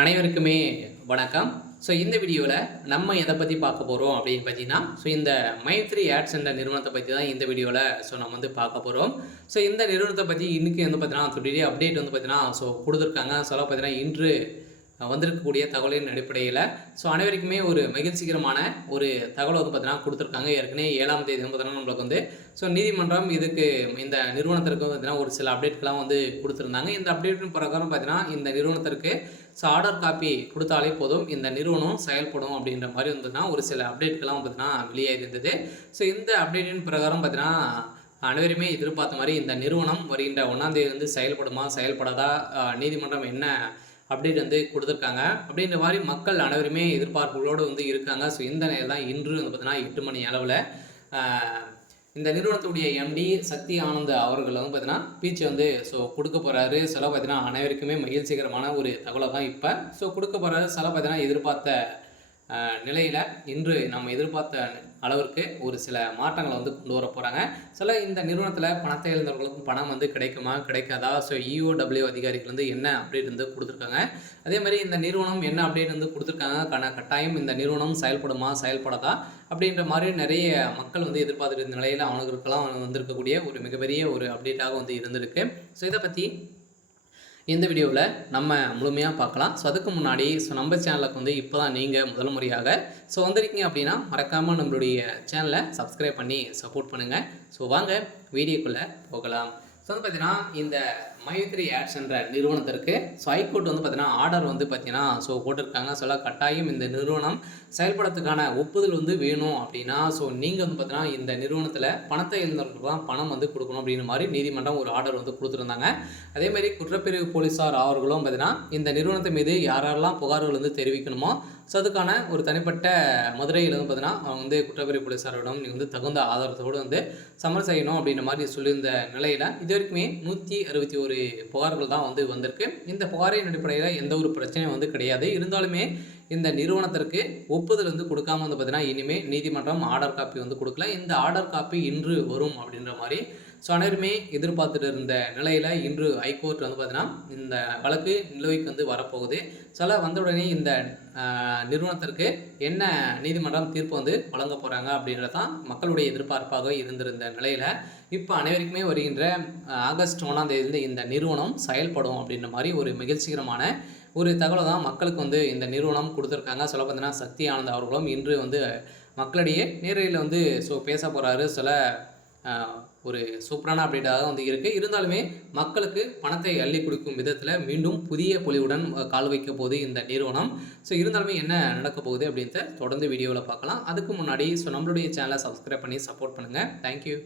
அனைவருக்குமே வணக்கம். ஸோ இந்த வீடியோவில் நம்ம எதை பற்றி பார்க்க போகிறோம் அப்படின்னு பார்த்தீங்கன்னா, இந்த மைத்ரி ஆட்ஸ் என்ற நிறுவனத்தை பற்றி தான் இந்த வீடியோவில் நம்ம பார்க்க போகிறோம். இந்த நிறுவனத்தை பற்றி இன்றைக்கி பார்த்தீங்கன்னா டுடே அப்டேட் பார்த்தீங்கன்னா கொடுத்துருக்காங்க. பார்த்தீங்கன்னா இன்று வந்திருக்கக்கூடிய தகவலின் அடிப்படையில் அனைவருக்குமே ஒரு மகிழ்ச்சிகரமான ஒரு தகவல் பார்த்தீங்கன்னா கொடுத்துருக்காங்க. ஏற்கனவே 7ஆம் தேதி பார்த்தீங்கன்னா நம்மளுக்கு நீதிமன்றம் இதுக்கு இந்த நிறுவனத்திற்கு பார்த்தீங்கன்னா ஒரு சில அப்டேட்கெலாம் கொடுத்துருந்தாங்க. இந்த அப்டேட்டின் பிரகாரம் பார்த்தீங்கன்னா இந்த நிறுவனத்திற்கு ஆர்டர் காப்பி கொடுத்தாலே போதும், இந்த நிறுவனம் செயல்படும் அப்படின்ற மாதிரி வந்துன்னா ஒரு சில அப்டேட்கெலாம் பார்த்தீங்கன்னா வெளியாகி இருந்தது. இந்த அப்டேட்டின் பிரகாரம் பார்த்தீங்கன்னா அனைவருமே எதிர்பார்த்த மாதிரி இந்த நிறுவனம் வருகின்ற 1ஆம் தேதி செயல்படுமா செயல்படாதா, நீதிமன்றம் என்ன அப்டேட் கொடுத்துருக்காங்க அப்படின்ற மாதிரி மக்கள் அனைவருமே எதிர்பார்ப்புகளோடு இருக்காங்க. இந்த நேரம் தான் இன்று பார்த்தீங்கன்னா 8 மணி அளவில் இந்த நிறுவனத்துடைய எம்டி சக்தி ஆனந்த் அவர்கள் பார்த்தீங்கன்னா பீச் கொடுக்க போகிறாரு. பார்த்தீங்கன்னா அனைவருக்குமே மகிழ்ச்சிகரமான ஒரு தகவலை தான் இப்போ கொடுக்க போகிறாரு. பார்த்தீங்கன்னா எதிர்பார்த்த நிலையில் இன்று நம்ம எதிர்பார்த்த அளவிற்கு ஒரு சில மாற்றங்களை கொண்டு வர போகிறாங்க. இந்த நிறுவனத்தில் பணத்தை இழந்தவர்களுக்கும் பணம் கிடைக்குமா கிடைக்காதா, இஓடபிள்யூ அதிகாரிகள் என்ன அப்டேட் கொடுத்துருக்காங்க. அதே மாதிரி இந்த நிறுவனம் என்ன அப்டேட் கொடுத்துருக்காங்க, கட்டாயம் இந்த நிறுவனம் செயல்படுமா செயல்படாதா அப்படின்ற மாதிரி நிறைய மக்கள் எதிர்பார்த்துட்டு இருந்த நிலையில் அவங்களுக்கெல்லாம் வந்திருக்கக்கூடிய ஒரு மிகப்பெரிய ஒரு அப்டேட்டாக இருந்திருக்கு. இதை பற்றி இந்த வீடியோவில் நம்ம முழுமையாக பார்க்கலாம். அதுக்கு முன்னாடி நம்ம சேனலுக்கு இப்போ தான் நீங்கள் முதல் முறையாக வந்திருக்கீங்க அப்படின்னா மறக்காமல் நம்மளுடைய சேனலை சப்ஸ்கிரைப் பண்ணி சப்போர்ட் பண்ணுங்கள். வாங்க வீடியோக்குள்ளே போகலாம். பார்த்தீங்கன்னா இந்த மைத்ரி ஆட்ஸ் என்ற நிறுவனத்திற்கு ஹைகோர்ட் பார்த்தீங்கன்னா ஆர்டர் பார்த்தீங்கன்னா போட்டிருக்காங்க. கட்டாயம் இந்த நிறுவனம் செயல்படுறதுக்கான ஒப்புதல் வேணும் அப்படின்னா நீங்கள் பார்த்தீங்கன்னா இந்த நிறுவனத்தில் பணத்தை இழந்தவர்களுக்கு தான் பணம் கொடுக்கணும் அப்படின்ற மாதிரி நீதிமன்றம் ஒரு ஆர்டர் கொடுத்துருந்தாங்க. அதே மாதிரி குற்றப்பிரிவு போலீஸார் அவர்களும் பார்த்தீங்கன்னா இந்த நிறுவனத்தை மீது யாரெல்லாம் புகார்கள் தெரிவிக்கணுமோ அதுக்கான ஒரு தனிப்பட்ட மதுரையில் பார்த்தீங்கன்னா அவங்க குற்றப்பிரிவு போலீஸாரிடம் நீங்கள் தகுந்த ஆதாரத்தோடு சமர் செய்யணும் அப்படின்ற மாதிரி சொல்லியிருந்த நிலையில் இது வரைக்குமே 161 புகார்கள் தான் வந்திருக்கு. இந்த புகாரின் அடிப்படையில் எந்த ஒரு பிரச்சனையும் கிடையாது. இருந்தாலுமே இந்த நிறுவனத்திற்கு ஒப்புதல் கொடுக்காம பார்த்தீங்கன்னா இனிமேல் நீதிமன்றம் ஆர்டர் காப்பி கொடுக்கல. இந்த ஆர்டர் காப்பி இன்று வரும் அப்படின்ற மாதிரி அனைவருமே எதிர்பார்த்துட்டு இருந்த நிலையில் இன்று ஹைகோர்ட் பார்த்தீங்கன்னா இந்த வழக்கு நிலுவைக்கு வரப்போகுது. வந்த உடனே இந்த நிறுவனத்திற்கு என்ன நீதிமன்றம் தீர்ப்பு வழங்க போகிறாங்க அப்படின்றது தான் மக்களுடைய எதிர்பார்ப்பாக இருந்திருந்த நிலையில் இப்போ அனைவருக்குமே வருகின்ற ஆகஸ்ட் 1ஆம் தேதி இந்த நிறுவனம் செயல்படும் அப்படின்ற மாதிரி ஒரு மகிழ்ச்சிகரமான ஒரு தகவலை தான் மக்களுக்கு இந்த நிறுவனம் கொடுத்துருக்காங்க. பார்த்தீங்கன்னா சக்தி ஆனந்த் அவர்களும் இன்று மக்களிடையே நேரில் பேச போகிறாரு. ஒரு சூப்பரான அப்டேட்டாக இருக்குது. இருந்தாலுமே மக்களுக்கு பணத்தை அள்ளி கொடுக்கும் விதத்தில் மீண்டும் புதிய பொலிவுடன் கால் வைக்க போகுது இந்த நிறுவனம். இருந்தாலுமே என்ன நடக்க போகுது அப்படின்றத தொடர்ந்து வீடியோவில் பார்க்கலாம். அதுக்கு முன்னாடி நம்மளுடைய சேனலை சப்ஸ்கிரைப் பண்ணி சப்போர்ட் பண்ணுங்கள். தேங்க்யூ.